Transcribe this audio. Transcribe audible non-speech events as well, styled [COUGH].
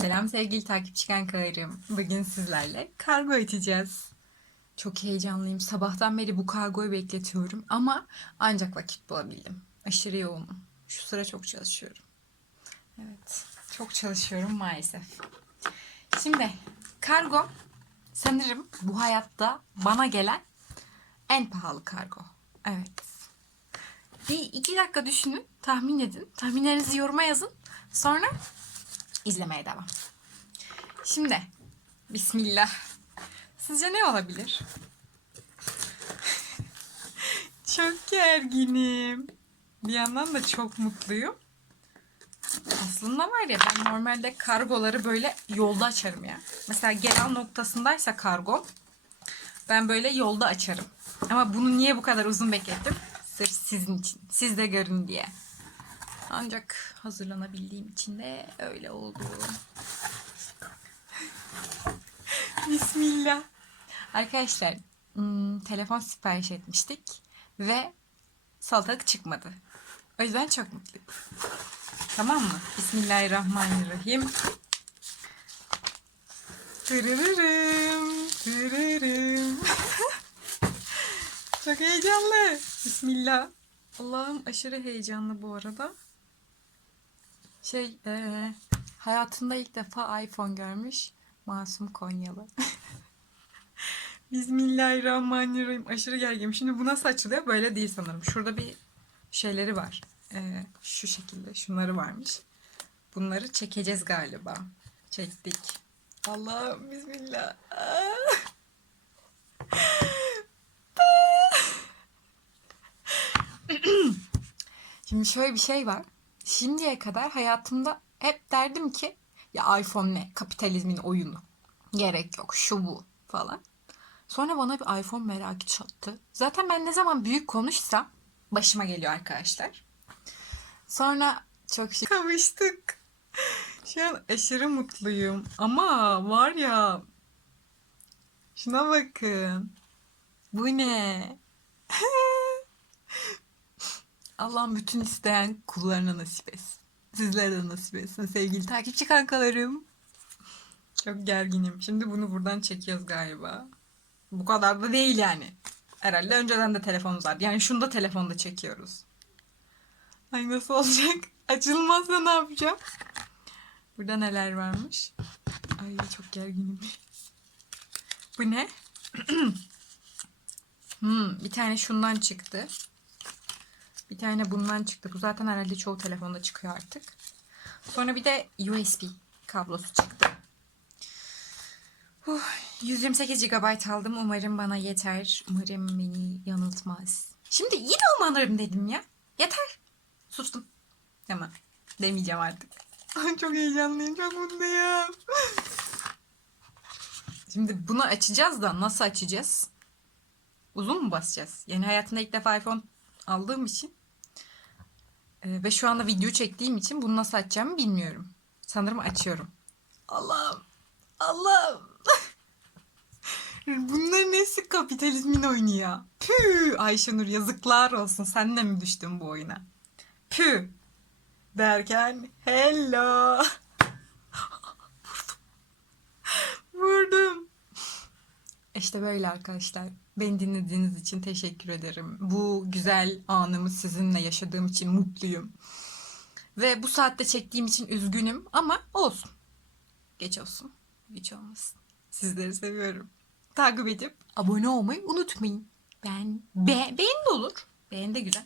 Selam sevgili takipçi kankalarım. Bugün sizlerle kargo açacağız. Çok heyecanlıyım. Sabahtan beri bu kargoyu bekletiyorum ama ancak vakit bulabildim. Aşırı yoğunum. Şu sıra çok çalışıyorum. Evet, çok çalışıyorum maalesef. Şimdi kargo sanırım bu hayatta bana gelen en pahalı kargo. Evet. Bir iki dakika düşünün, tahmin edin. Tahminlerinizi yoruma yazın. Sonra izlemeye devam. Şimdi Bismillah. Sizce ne olabilir? [LAUGHS] çok gerginim. Bir yandan da çok mutluyum. Aslında var ya ben normalde kargoları böyle yolda açarım ya. Mesela gelen noktasındaysa kargo ben böyle yolda açarım. Ama bunu niye bu kadar uzun beklettim? Sırf sizin için. Siz de görün diye. Ancak hazırlanabildiğim için de öyle oldu. Bismillah. Arkadaşlar hmm, telefon sipariş etmiştik ve salatalık çıkmadı. O yüzden çok mutluyum. Tamam mı? Bismillahirrahmanirrahim. Tırırırım, tırırırım. [LAUGHS] çok heyecanlı. Bismillah. Allah'ım aşırı heyecanlı bu arada. Şey, eee, hayatında ilk defa iPhone görmüş Masum Konyalı. [LAUGHS] Bismillahirrahmanirrahim. Aşırı gerginim. Şimdi bu nasıl açılıyor? Böyle değil sanırım. Şurada bir şeyleri var. Ee, şu şekilde. Şunları varmış. Bunları çekeceğiz galiba. Çektik. Allah'ım bismillah. Ah. [LAUGHS] Şimdi şöyle bir şey var. Şimdiye kadar hayatımda hep derdim ki ya iPhone ne? Kapitalizmin oyunu. Gerek yok. Şu bu falan. Sonra bana bir iPhone merakı çattı. Zaten ben ne zaman büyük konuşsam başıma geliyor arkadaşlar. Sonra çok şey kavuştuk. Şu an aşırı mutluyum. Ama var ya şuna bakın. Bu ne? [LAUGHS] Allah'ım bütün isteyen kullarına nasip etsin. Sizlere de nasip etsin sevgili takipçi kankalarım. Çok gerginim. Şimdi bunu buradan çekiyoruz galiba. Bu kadar da değil yani. Herhalde önceden de telefonumuz vardı. Yani şunu da telefonda çekiyoruz. Ay nasıl olacak? [LAUGHS] Açılmazsa ne yapacağım? Burada neler varmış? Ay çok gerginim. Bu ne? [CLEARS THROAT] hmm, bir tane şundan çıktı. Bir tane bundan çıktı. Bu zaten herhalde çoğu telefonda çıkıyor artık. Sonra bir de USB kablosu çıktı. Uh, 128 GB aldım. Umarım bana yeter. Umarım beni yanıltmaz. Şimdi yine umarım dedim ya. Yeter. Sustum. Tamam. Demeyeceğim artık. [LAUGHS] Çok heyecanlıyım. Çok mutluyum. [LAUGHS] Şimdi bunu açacağız da nasıl açacağız? Uzun mu basacağız? Yani hayatımda ilk defa iPhone aldığım için ee, ve şu anda video çektiğim için bunu nasıl açacağımı bilmiyorum. Sanırım açıyorum. Allah'ım. Allah'ım. [LAUGHS] Bunların hepsi kapitalizmin oyunu ya. Püh Ayşenur yazıklar olsun. Sen de mi düştün bu oyuna? Püh. Derken hello. [LAUGHS] Vurdum. Vurdum. İşte böyle arkadaşlar. Beni dinlediğiniz için teşekkür ederim. Bu güzel anımı sizinle yaşadığım için mutluyum. Ve bu saatte çektiğim için üzgünüm ama olsun. Geç olsun. Hiç olmasın. Sizleri seviyorum. Takip edip abone olmayı unutmayın. Ben be beğen de olur. Beğen de güzel.